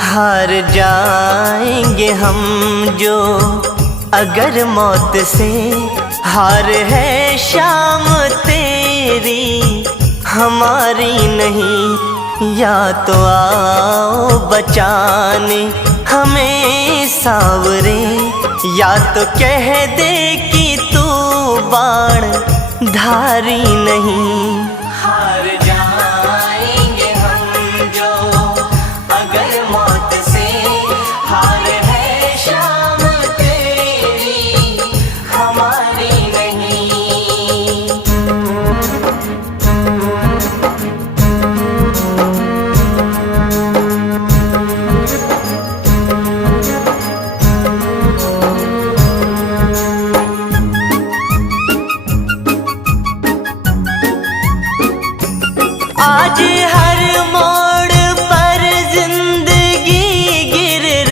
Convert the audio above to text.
हार जाएंगे हम जो अगर मौत से, हार है शाम तेरी हमारी नहीं। या तो आओ बचाने हमें सांवरे, या तो कह दे कि तू बाण धारी नहीं।